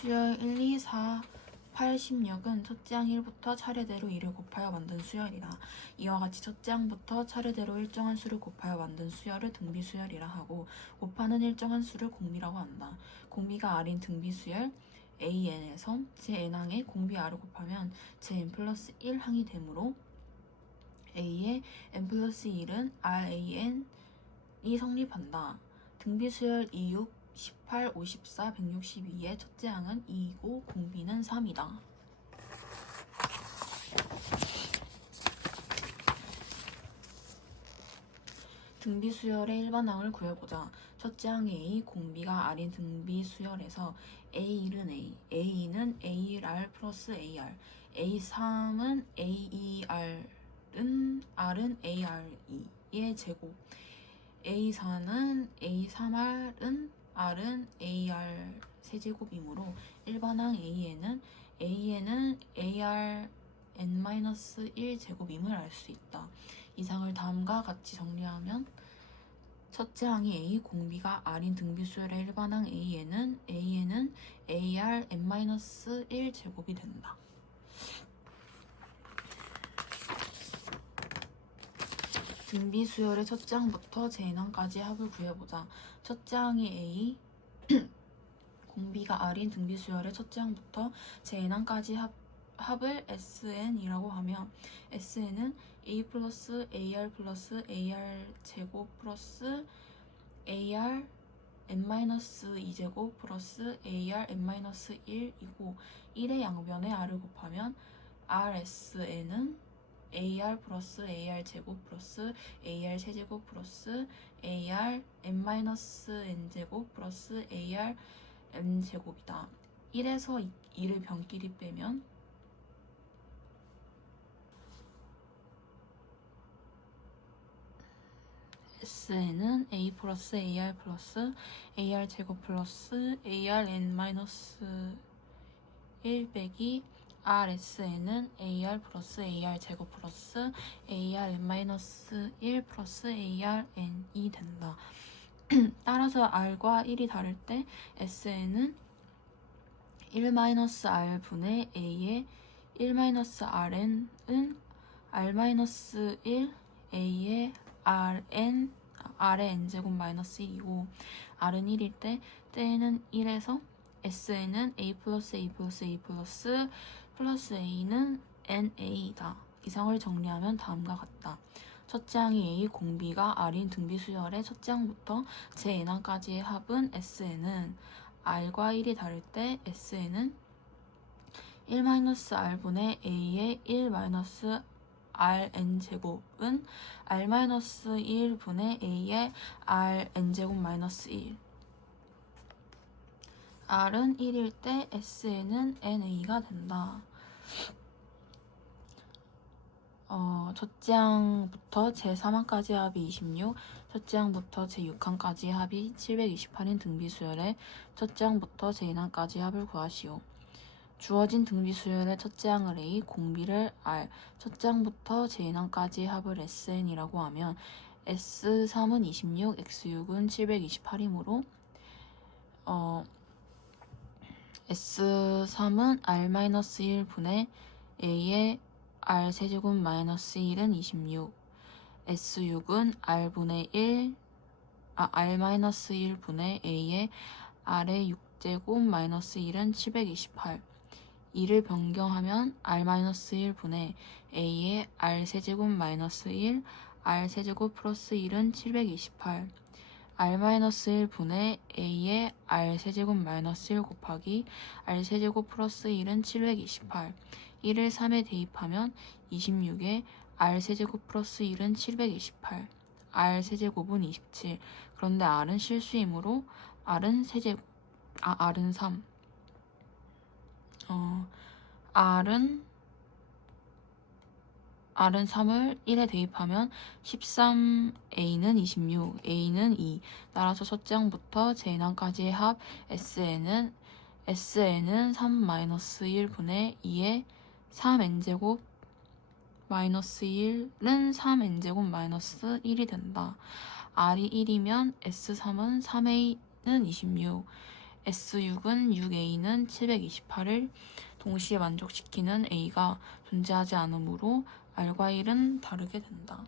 수열 1, 2, 4, 8, 16은 첫째 항 1부터 차례대로 2를 곱하여 만든 수열이다. 이와 같이 첫째 항부터 차례대로 일정한 수를 곱하여 만든 수열을 등비수열이라 하고 곱하는 일정한 수를 공비라고 한다. 공비가 R인 등비수열 AN에서 제-n항에 공비 R을 곱하면 제-n 플러스 1항이 되므로 A의 n 플러스 1은 RAN이 성립한다. 등비수열 26, 18, 54, 162의 첫째 항은 2이고 공비는 3이다. 등비 수열의 일반항을 구해보자. 첫째 항 A, 공비가 R인 등비 수열에서 A1은 A, A는 AR 플러스 AR, A3은 AER은 R은 AR2의 제곱, A4는 A3R은 R은 AR 세제곱이므로 일반항 A에는 A에는 AR n-1 제곱임을 알 수 있다. 이상을 다음과 같이 정리하면 첫째 항이 A, 공비가 R인 등비수열의 일반항 A에는 A에는 AR n-1 제곱이 된다. 등비수열의 첫째 항부터 제-n항까지 합을 구해보자. 첫째 항이 A, 공비가 R인 등비 수열의 첫째 항부터 제-n항까지 합, 합을 SN이라고 하면 SN은 A 플러스 AR 플러스 AR 제곱 플러스 AR n-2제곱 플러스 AR n-1이고 1의 양변에 R을 곱하면 RSN은 AR 플러스 AR 제곱 플러스 AR 세제곱 플러스 AR n-n제곱 플러스 AR n제곱이다. 1에서 2를 변끼리 빼면 S는 A 플러스 AR 플러스 AR 제곱 플러스 AR n 마이너스 1 빼기 RSN은 AR 플러스 AR 제곱 플러스 AR n 마이너스 1 플러스 AR n이 된다. 따라서 R과 1이 다를 때 SN은 1 마이너스 R 분의 A의 1 마이너스 RN은 R 마이너스 1 A의 Rn R의 n제곱 마이너스 2고 R은 1일 때 때에는 1에서 S에는 A 플러스 A 플러스 A 플러스 플러스 A는 NA이다. 이상을 정리하면 다음과 같다. 첫째 항이 A 공비가 R인 등비 수열의 첫째 항부터 제-n항까지의 합은 SN은 R과 1이 다를 때 SN은 1-R분의 A의 1- Rn 제곱은 R-1분의 A의 Rn 제곱 마이너스 1 R은 1일 때 S에는 NA가 된다. 어, 첫째 항부터 제3항까지 합이 26, 첫째 항부터 제6항까지 합이 728인 등비수열의 첫째 항부터 제2항까지 합을 구하시오. 주어진 등비수열의 첫째 항을 A, 공비를 R, 첫째 항부터 제2항까지 합을 SN이라고 하면 S3은 26, X6은 728이므로 어, S3은 R-1분의 A의 R 세제곱 마이너스 1은 26 S6은 R분의 1 아, R-1분의 A의 R의 6제곱 마이너스 1은 728 2를 변경하면 R-1분의 A의 R 세제곱 마이너스 1 R 세제곱 플러스 1은 728 R-1분의 A의 R 세제곱 마이너스 1 곱하기 R 세제곱 플러스 1은 728 1을 3에 대입하면 26에 R 세제곱 플러스 1은 728 R 세제곱은 27 그런데 R은 실수이므로 R은 세제곱 아 R은 3 어, R은 R은 3을 1에 대입하면 13A는 26, A는 2. 따라서 첫째 항부터 제1항까지의 합 SN은 SN은 3-1분의 2의 3n제곱 마이너스 1은 3n제곱 마이너스 1이 된다. R이 1이면 S3은 3A는 26, S6은 6A는 728을 동시에 만족시키는 A가 존재하지 않으므로 R과 1은 다르게 된다.